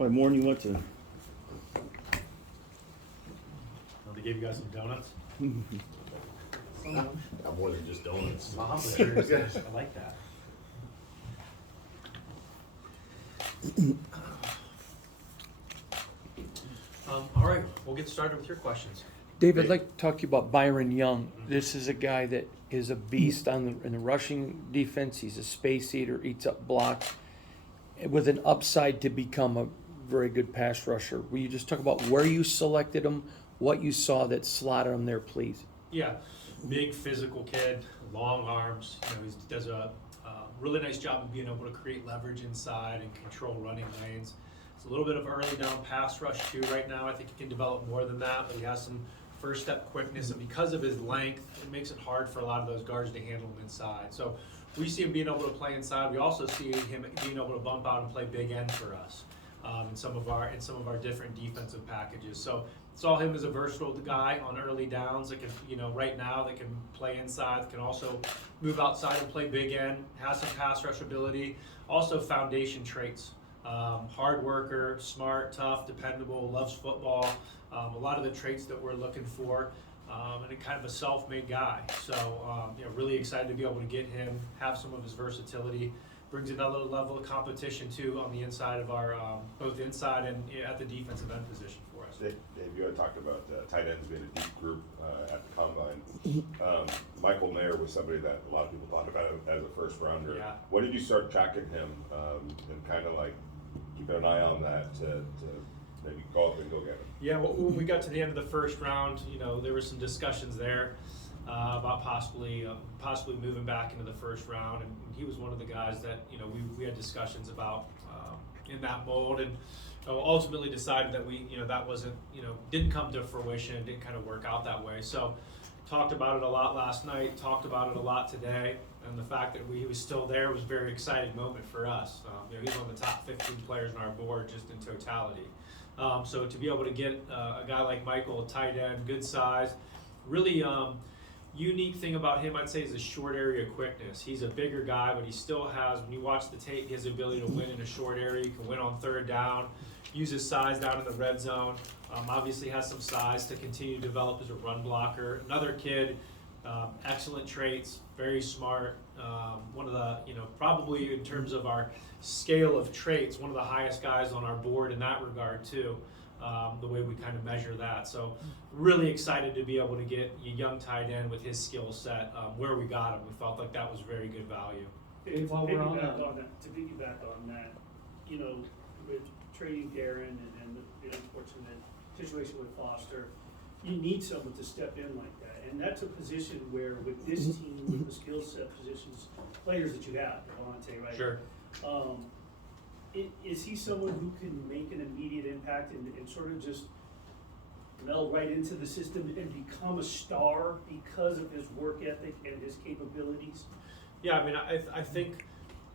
Probably more than you want to. Well, they gave you guys some donuts? Not more than just donuts. I like that. All right, we'll get started with your questions. David, I'd like to talk to you about Byron Young. This is a guy that is a beast in the rushing defense. He's a space eater, eats up blocks, with an upside to become a very good pass rusher. Will you just talk about where you selected him, what you saw that slotted him there, please? Yeah, big physical kid, long arms. He does a really nice job of being able to create leverage inside and control running lanes. It's a little bit of early down pass rush too right now. I think he can develop more than that, but he has some first step quickness, and because of his length, it makes it hard for a lot of those guards to handle him inside. So we see him being able to play inside. We also see him being able to bump out and play big end for us in some of our different defensive packages. So saw him as a versatile guy on early downs that can, right now that can play inside, can also move outside and play big end, has some pass rush ability, also foundation traits. Hard worker, smart, tough, dependable, loves football. A lot of the traits that we're looking for, and a kind of a self-made guy. So, really excited to be able to get him, have some of his versatility. Brings another level of competition too on the inside of our, both inside and at the defensive end position for us. Dave, you had talked about tight ends being a deep group at the combine. Michael Mayer was somebody that a lot of people thought about as a first rounder. Yeah. When did you start tracking him and kind of like keeping an eye on that to maybe go up and go get him? Yeah, when we got to the end of the first round, there were some discussions there about possibly moving back into the first round, and he was one of the guys that we had discussions about in that mold, and ultimately decided that that wasn't didn't come to fruition, and didn't kind of work out that way. So talked about it a lot last night, talked about it a lot today, and the fact that he was still there was a very exciting moment for us. He's one of the top 15 players on our board just in totality. So to be able to get a guy like Michael, a tight end, good size, really unique thing about him, I'd say, is his short area quickness. He's a bigger guy, but he still has, when you watch the tape, he has the ability to win in a short area. He can win on third down, use his size down in the red zone. Obviously has some size to continue to develop as a run blocker. Another kid, excellent traits, very smart. One of the, probably in terms of our scale of traits, one of the highest guys on our board in that regard too, the way we kind of measure that. So really excited to be able to get a young tight end with his skill set where we got him. We felt like that was very good value. While we're on that, to piggyback on that, with trading Darren and the unfortunate situation with Foster, you need someone to step in like that. And that's a position where with this team, with the skill set positions, players that you have, Devontae, right? Sure. Is he someone who can make an immediate impact and sort of just meld right into the system and become a star because of his work ethic and his capabilities? Yeah, I think,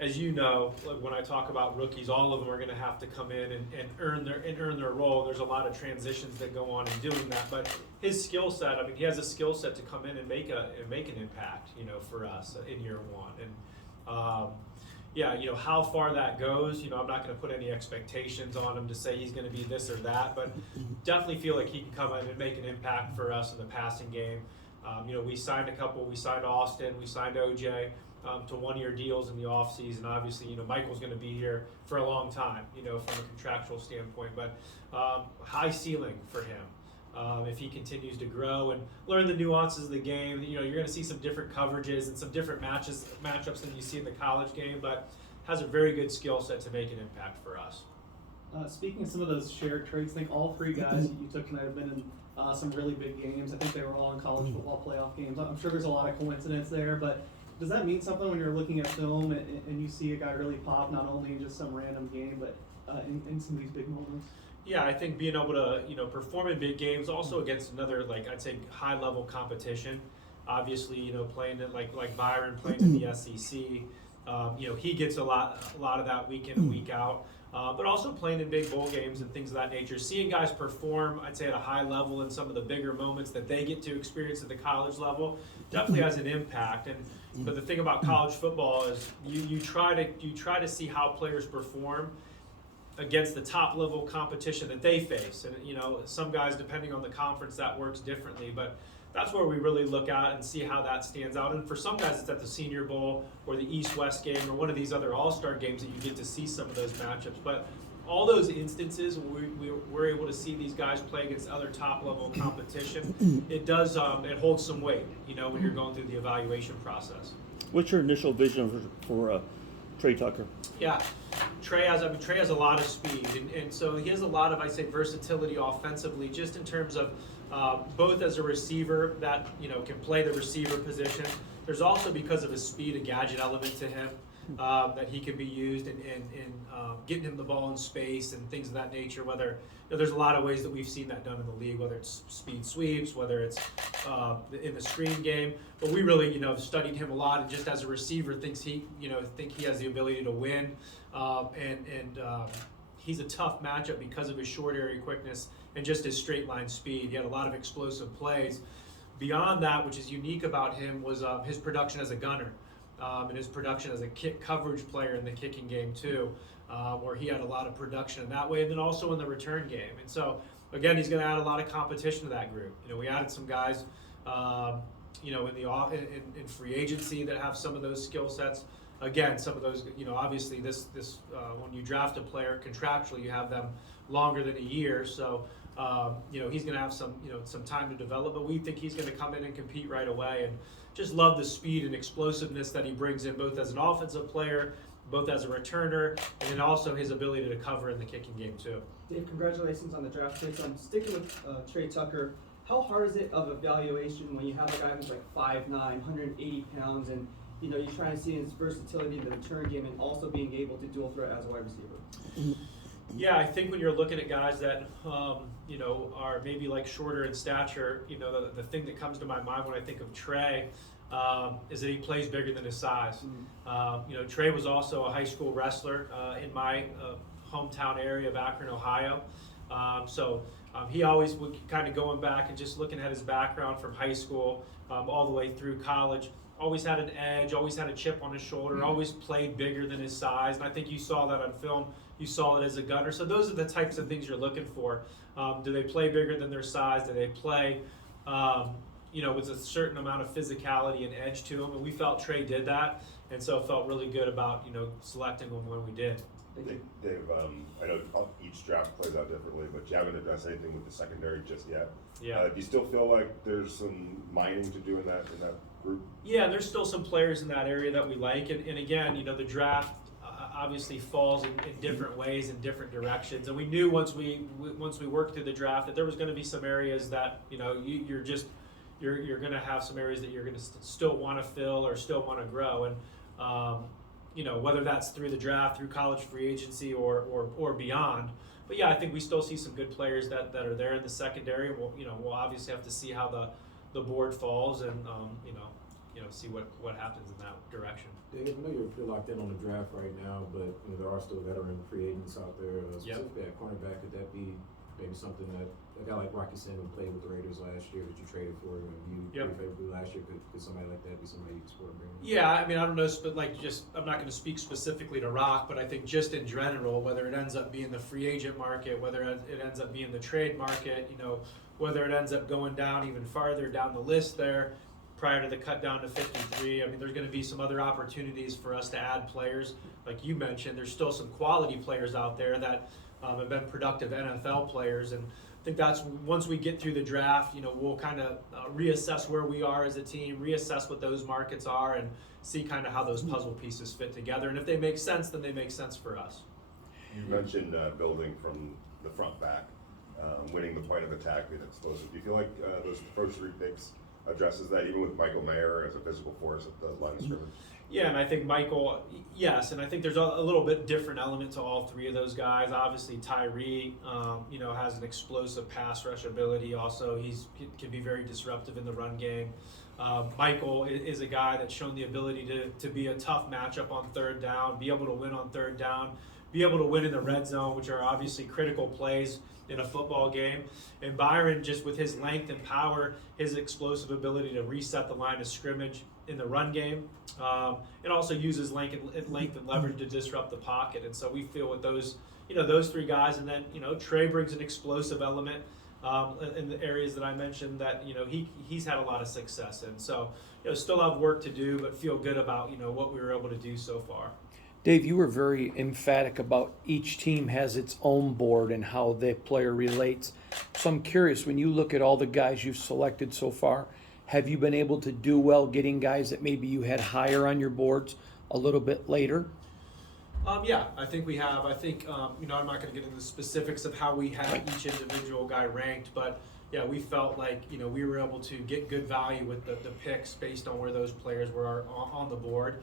as you know, like when I talk about rookies, all of them are going to have to come in and earn their role. There's a lot of transitions that go on in doing that, but his skill set, he has a skill set to come in and make an impact, for us in year one. And how far that goes, I'm not going to put any expectations on him to say he's going to be this or that, but definitely feel like he can come in and make an impact for us in the passing game. We signed a couple. We signed Austin. We signed OJ. To one-year deals in the offseason. Obviously, Michael's going to be here for a long time, from a contractual standpoint, but high ceiling for him. If he continues to grow and learn the nuances of the game, you're going to see some different coverages and some different matchups than you see in the college game, but has a very good skill set to make an impact for us. Speaking of some of those shared traits, I think all three guys that you took tonight have been in some really big games. I think they were all in college football playoff games. I'm sure there's a lot of coincidence there, but does that mean something when you're looking at film and you see a guy really pop, not only in just some random game, but in some of these big moments? Yeah, I think being able to perform in big games, also against another I'd say high level competition. Obviously, playing it like Byron playing in the SEC, he gets a lot of that week in and week out. But also playing in big bowl games and things of that nature. Seeing guys perform, I'd say, at a high level in some of the bigger moments that they get to experience at the college level definitely has an impact. But the thing about college football is you try to see how players perform against the top level competition that they face. And, you know, some guys, depending on the conference, that works differently, but that's where we really look at and see how that stands out. And for some guys, it's at the Senior Bowl or the East-West game or one of these other all-star games that you get to see some of those matchups. But all those instances where we're able to see these guys play against other top-level competition, it does, it holds some weight, you know, when you're going through the evaluation process. What's your initial vision for Trey Tucker? Yeah, Trey has a lot of speed, and so he has a lot of, I say, versatility offensively, just in terms of both as a receiver that, you know, can play the receiver position. There's also, because of his speed, a gadget element to him that he can be used in getting him the ball in space and things of that nature. Whether, you know, there's a lot of ways that we've seen that done in the league, whether it's speed sweeps, whether it's in the screen game. But we really, you know, have studied him a lot, and just as a receiver, think he has the ability to win, and he's a tough matchup because of his short area quickness and just his straight line speed. He had a lot of explosive plays. Beyond that, which is unique about him, was his production as a gunner, and his production as a kick coverage player in the kicking game too, where he had a lot of production in that way, and then also in the return game. And so, again, he's going to add a lot of competition to that group. You know, we added some guys, you know, in free agency that have some of those skill sets. Again, some of those, you know, obviously this when you draft a player contractually, you have them longer than a year, so you know, he's going to have some time to develop, but we think he's going to come in and compete right away, and just love the speed and explosiveness that he brings in, both as an offensive player, both as a returner, and then also his ability to cover in the kicking game too. Dave, congratulations on the draft pick. So I'm sticking with Trey Tucker. How hard is it of evaluation when you have a guy who's like 5'9", 180 pounds, and you know, you're trying to see his versatility in the return game and also being able to dual threat as a wide receiver? Yeah, I think when you're looking at guys that you know, are maybe like shorter in stature, you know, the thing that comes to my mind when I think of Trey is that he plays bigger than his size. You know, Trey was also a high school wrestler in my hometown area of Akron, Ohio. So he always would kind of going back and just looking at his background from high school all the way through college. Always had an edge, always had a chip on his shoulder, always played bigger than his size. And I think you saw that on film. You saw it as a gunner. So those are the types of things you're looking for. Do they play bigger than their size? Do they play, you know, with a certain amount of physicality and edge to them? And we felt Trey did that, and so felt really good about, you know, selecting him when we did. Dave, I know each draft plays out differently, but you haven't addressed anything with the secondary just yet. Yeah. Do you still feel like there's some mining to do in that group? Yeah, there's still some players in that area that we like, and again, you know, the draft obviously falls in different ways in different directions, and we knew once we worked through the draft that there was going to be some areas that, you know, you're going to have some areas that you're going to still want to fill or still want to grow, and you know, whether that's through the draft, through college free agency, or beyond. But yeah, I think we still see some good players that are there in the secondary. We'll obviously have to see how the board falls, and you know see what happens in that direction. Dave, I know you're locked in on the draft right now, but you know, there are still veteran free agents out there. Specifically at cornerback, could that be maybe something that a guy like Rocky Sin, who played with the Raiders last year, that you traded for and viewed pretty favorably last year, could somebody like that be somebody you could support and bring in? Yeah, I mean, I don't know, but I'm not going to speak specifically to Rock, but I think just in general, whether it ends up being the free agent market, whether it ends up being the trade market, you know, whether it ends up going down even farther down the list there, prior to the cut down to 53, I mean, there's going to be some other opportunities for us to add players. Like you mentioned, there's still some quality players out there that have been productive NFL players, and I think that's once we get through the draft, you know, we'll kind of reassess where we are as a team, reassess what those markets are, and see kind of how those puzzle pieces fit together. And if they make sense, then they make sense for us. You mentioned building from the front back, winning the point of attack, being explosive. Do you feel like those first 3 picks addresses that, even with Michael Mayer as a physical force at the line of scrimmage? Yeah, and I think Michael, yes, and I think there's a little bit different element to all 3 of those guys. Obviously, Tyree, you know, has an explosive pass rush ability. Also, can be very disruptive in the run game. Michael is a guy that's shown the ability to be a tough matchup on 3rd down, be able to win on 3rd down, be able to win in the red zone, which are obviously critical plays in a football game. And Byron, just with his length and power, his explosive ability to reset the line of scrimmage, in the run game. It also uses length and leverage to disrupt the pocket. And so we feel with those, those three guys, and then, Trey brings an explosive element in the areas that I mentioned that, he's had a lot of success in. So, still have work to do, but feel good about, what we were able to do so far. Dave, you were very emphatic about each team has its own board and how the player relates. So I'm curious, when you look at all the guys you've selected so far, have you been able to do well getting guys that maybe you had higher on your boards a little bit later? Yeah, I think we have. I think, I'm not going to get into the specifics of how we have each individual guy ranked, but yeah, we felt like, we were able to get good value with the picks based on where those players were on the board.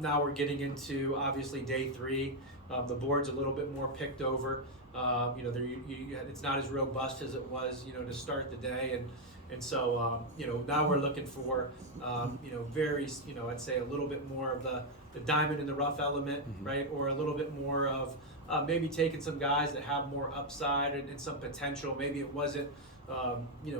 Now we're getting into, obviously, day 3. The board's a little bit more picked over. It's not as robust as it was, to start the day. And so, now we're looking for, very, I'd say a little bit more of the diamond in the rough element, right? Or a little bit more of maybe taking some guys that have more upside and some potential. Maybe it wasn't,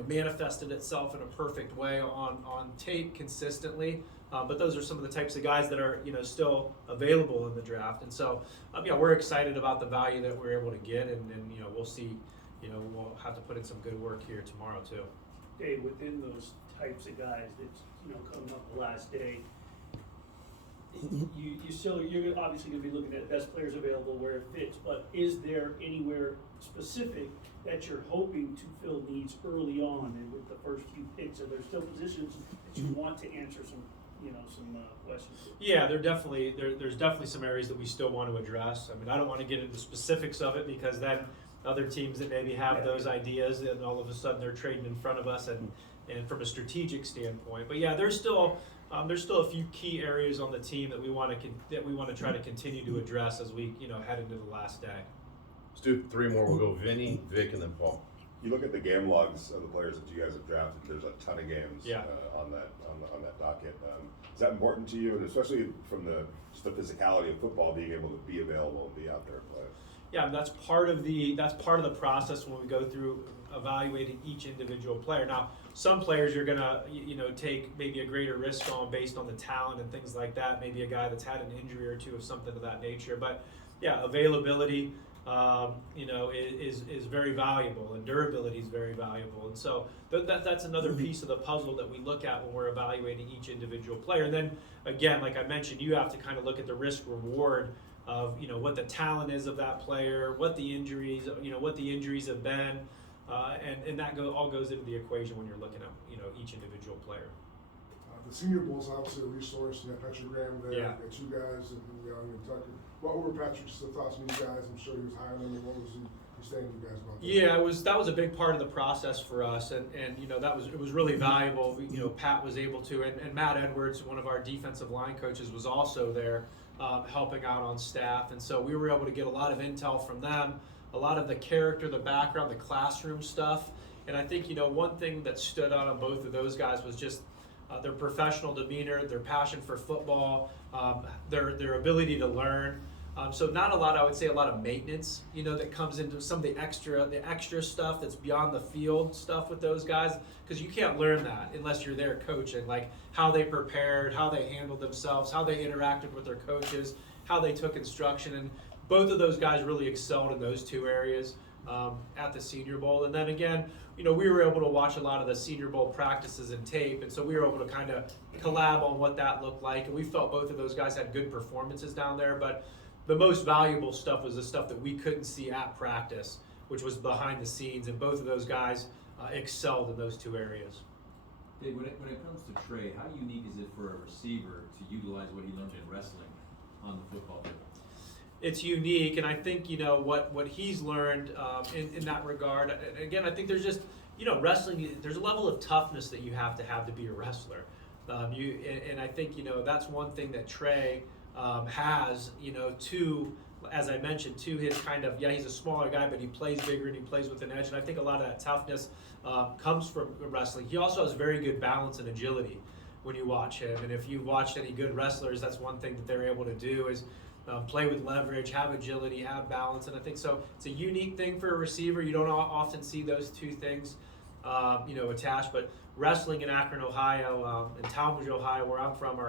manifested itself in a perfect way on tape consistently. But those are some of the types of guys that are, still available in the draft. And so, we're excited about the value that we're able to get, and we'll see, we'll have to put in some good work here tomorrow too. Dave, within those types of guys that's, coming up the last day, you're obviously going to be looking at best players available where it fits, but is there anywhere specific that you're hoping to fill needs early on and with the first few picks? Are there still positions that you want to answer some questions? Yeah, there's definitely some areas that we still want to address. I mean, I don't want to get into the specifics of it because then other teams that maybe have those ideas, and all of a sudden they're trading in front of us, and from a strategic standpoint. But yeah, there's still a few key areas on the team that we want to try to continue to address as we head into the last day. Let's do 3 more. We'll go Vinny, Vic, and then Paul. You look at the game logs of the players that you guys have drafted. There's a ton of games Yeah. On that docket. Is that important to you, and especially from just the physicality of football, being able to be available and be out there and play? Yeah, that's part of the process when we go through evaluating each individual player. Now, some players you're gonna take maybe a greater risk on based on the talent and things like that. Maybe a guy that's had an injury or two of something of that nature. But yeah, availability, is very valuable, and durability is very valuable. And so that's another piece of the puzzle that we look at when we're evaluating each individual player. And then again, like I mentioned, you have to kind of look at the risk reward of what the talent is of that player, what the injuries have been, and that all goes into the equation when you're looking at each individual player. The Senior Bowl is obviously a resource, and Patrick Graham there, Yeah. got 2 guys, and Young and Tucker. What were Patrick's thoughts on these guys? I'm sure he was high on them, and what was he saying to you guys about that? Yeah, that was a big part of the process for us, and it was really valuable. Pat was able to, and Matt Edwards, one of our defensive line coaches, was also there helping out on staff, and so we were able to get a lot of intel from them, a lot of the character, the background, the classroom stuff. And I think one thing that stood out on both of those guys was just their professional demeanor, their passion for football, their ability to learn. So not a lot, I would say, a lot of maintenance, that comes into some of the extra stuff that's beyond the field stuff with those guys, because you can't learn that unless you're there coaching, like how they prepared, how they handled themselves, how they interacted with their coaches, how they took instruction. And both of those guys really excelled in those 2 areas at the Senior Bowl. And then again, we were able to watch a lot of the Senior Bowl practices and tape, and so we were able to kind of collab on what that looked like. And we felt both of those guys had good performances down there, but the most valuable stuff was the stuff that we couldn't see at practice, which was behind the scenes, and both of those guys excelled in those 2 areas. Dave, when it comes to Trey, how unique is it for a receiver to utilize what he learned in wrestling on the football field? It's unique, and I think what he's learned in that regard. And again, I think there's just wrestling. There's a level of toughness that you have to be a wrestler. And I think that's one thing that Trey has. To, as I mentioned, to his kind of he's a smaller guy, but he plays bigger and he plays with an edge. And I think a lot of that toughness comes from wrestling. He also has very good balance and agility when you watch him. And if you've watched any good wrestlers, that's one thing that they're able to do is play with leverage, have agility, have balance. And I think so it's a unique thing for a receiver. You don't often see those 2 things attached. But wrestling in Akron, Ohio, and Talmadge, Ohio, where I'm from,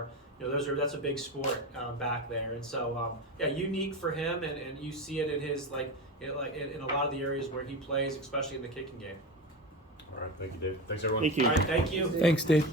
that's a big sport back there. And so unique for him, and you see it in his in a lot of the areas where he plays, especially in the kicking game. All right, thank you, Dave. Thanks, everyone. Thank you. All right, thank you. Thanks, Dave.